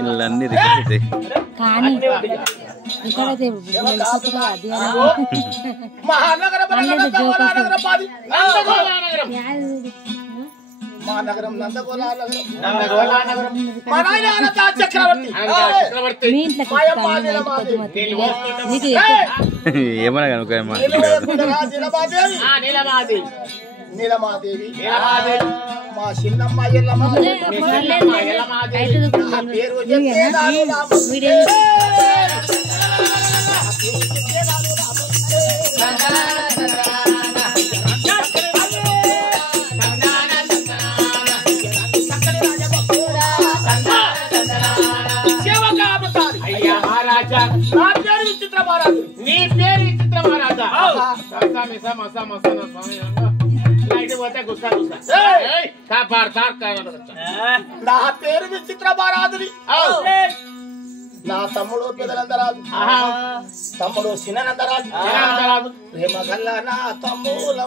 ఇళ్ళన్నీ రికార్డ్ కానీ ఇక్కడైతే మహానగరం నందగోళానగరం చక్రవర్తి ఏమన్నా నీలమాదేవి మా చిన్నమ్మ పేరు నీ పేరు విచిత్ర మహారాజా పోతే గుస్సా నా పేరు విచిత్ర మహారాజుని నా తమ్ముడు పెదనందరాజు తమ్ముడు సిననందరాజు ప్రేమ గల్ల నా తమ్ముల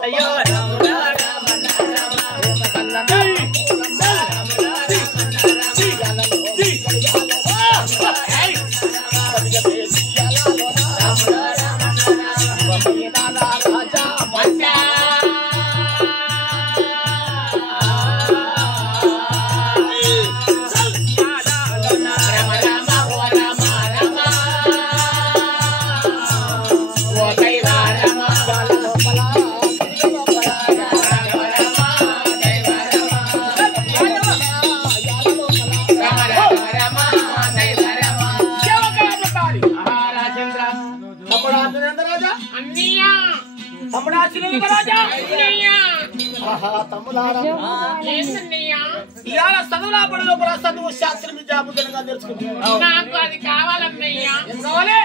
చదువు శాస్త్రం విద్యాబుద్ధంగా నేర్చుకుంటున్నాను. నాకు అది కావాలన్నయ్యా. ఏం కావాలి?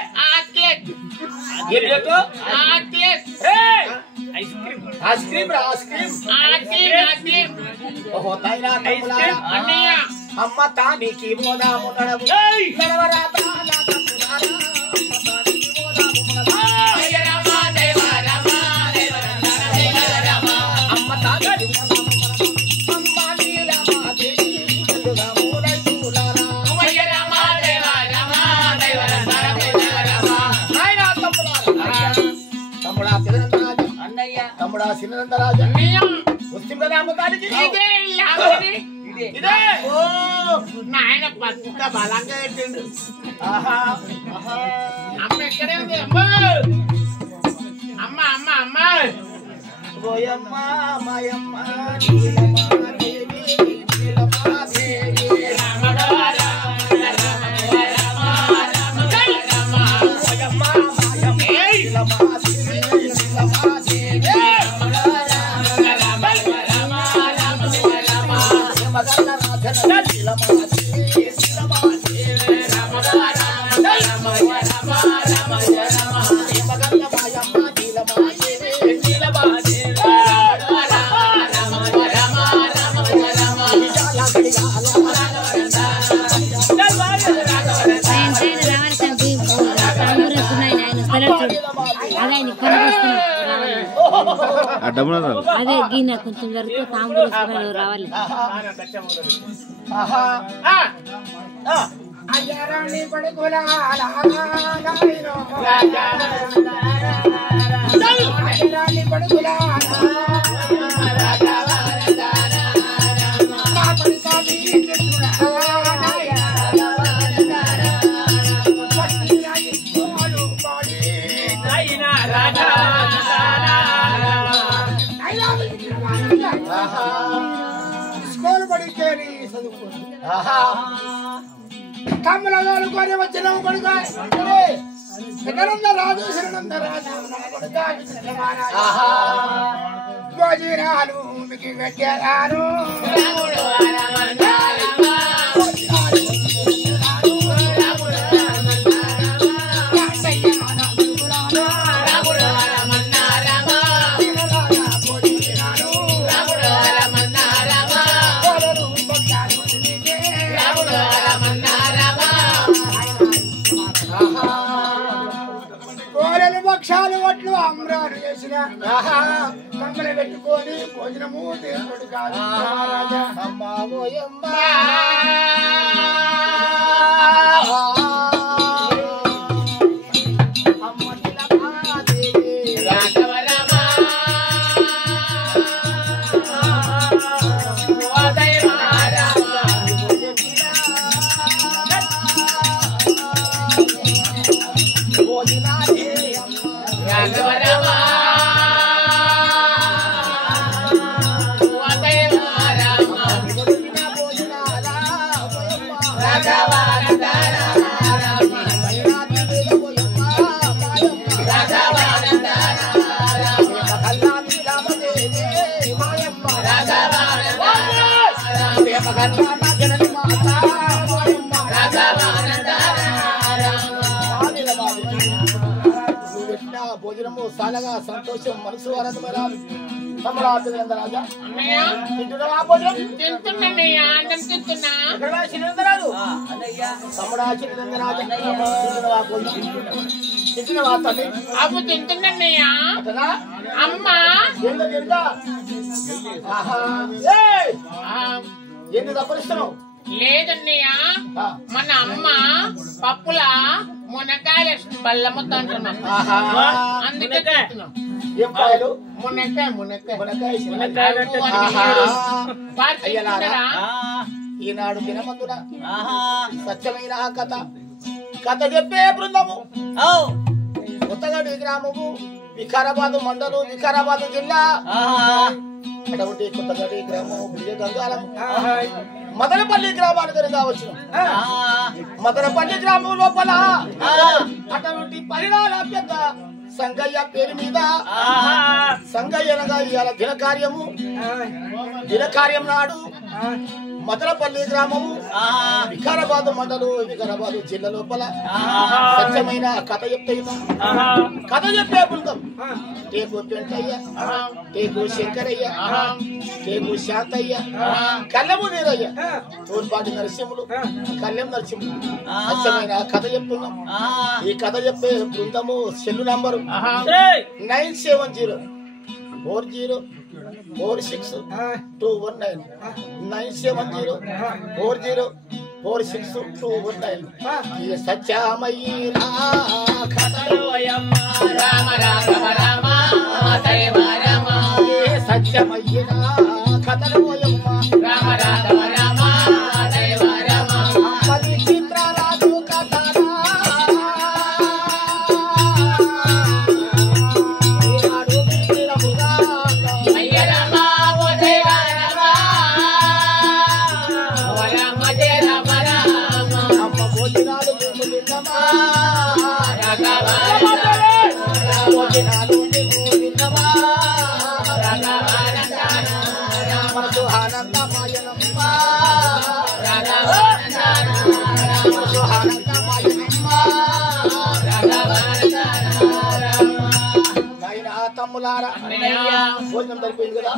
ఐస్ క్రీమ్ ఓహో తైనా అన్నయ్య అమ్మ తానికి పోదాము నడవు తమ్ముడా సినందరాజు వస్తుంది కదా అమ్మతానికి ఇదే ఓ నాయన పక్క బలంగా పెట్టిండు. అమ్మ ఎక్కడే ఉంది? అమ్మ అమ్మ అమ్మ ఓయమ్మ మాయమ్మ అదే గీన కొంచెం జరిగితే తాంబూరు రావాలి. స్కూల్ పడికేని తమ్ముడు కొని వచ్చినావు కొడుకు రాజు శరణందరాజు భోజనాలు మీకు పెట్టారు చెట్లు అమ్రాలు చేసిన కంకలు పెట్టుకొని భోజనము దేవుడు కాదు రాజా అమ్మా ఓయమ్మా భోజనము సాలగా సంతోషం మనసు ఆనందమైన రాజా అమ్మా ఎన్ని తప్పనిస్తున్నావు లేదన్నయ్య మన అమ్మ పప్పుల మునక్కాయలు బల్లమ్మతో అంటున్నాం అందుకే చెప్తున్నాం ఈనాడు దినమందున సత్యమైన కథ చెప్పే బృందము కొత్తగడి గ్రామము వికారాబాద్ మండలం వికారాబాద్ జిల్లా అటువంటి కొత్తగడి గ్రామం గంగాలం మదనపల్లి గ్రామానికి కావచ్చు మదనపల్లి గ్రామం లోపల అటువంటి పరిణాల పెద్ద సంగయ్య పేరు మీద సంగయ్య అనగా ఇవాళ దినకార్యం నాడు మదనపల్లి గ్రామము వికారాబాద్ మండలం వికారాబాద్ జిల్లా లోపల సత్యమైన కథ చెప్పే బృందం టేకు పెంటయ్య టేకు శంకరయ్య టేకు శాంతయ్య కళ్ళము నీరయ్య తోడ్పాటి నరసింహులు కళ్యాణ నరసింహులు సత్యమైన కథ చెప్తున్నాం ఈ కథ చెప్పే బృందము సెల్లు నంబరు 970404621 970404621 ఈ సత్యమైన రామ రామ రామ సత్యమైన కథలు రామ రామ రామ చిత్రరాజు కథ తమ్ములారా భోజనం సరిపోయింది కదా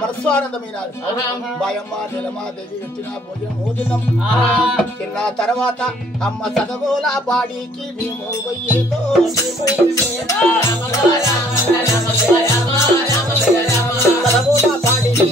మనసు ఆనందమైన బాయమ్మ నిలమా దేవి పెట్టిన భోజనం తిన్న తర్వాత అమ్మ చదవోల బాడీకి మేము పోయేదో చదవోల బాడీకి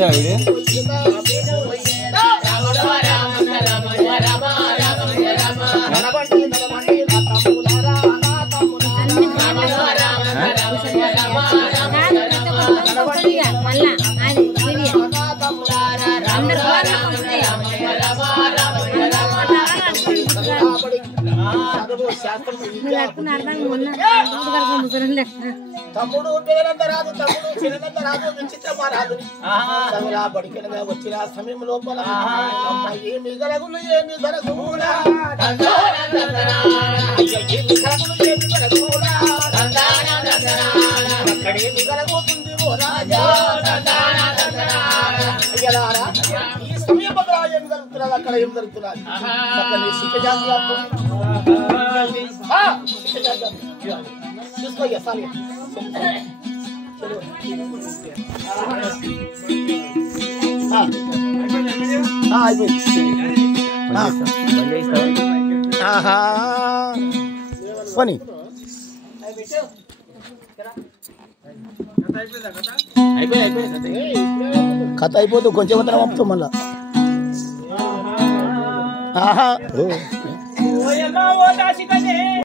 తమ్ముడు పేరంత రాదు తమ్ముడు చిన్నంత రాదు విచిత్రమా రాదు తగులా బడికనగా వచ్చిన సమయం లోపల ఏమి గరగులు ఏమి గరగులా అక్కడేమి గరగవుతుంది ఓ రాజా అయ్యలారా ఈ సమయం పక్కన ఏం జరుగుతున్నది అక్కడ ఏం జరుగుతున్నది అక్కడ శిఖజాతి చూసుకోయ్యా సాలి పోనీ కథ అయిపోతూ కొంచెం మంది పంపుతాం మళ్ళా ఆహా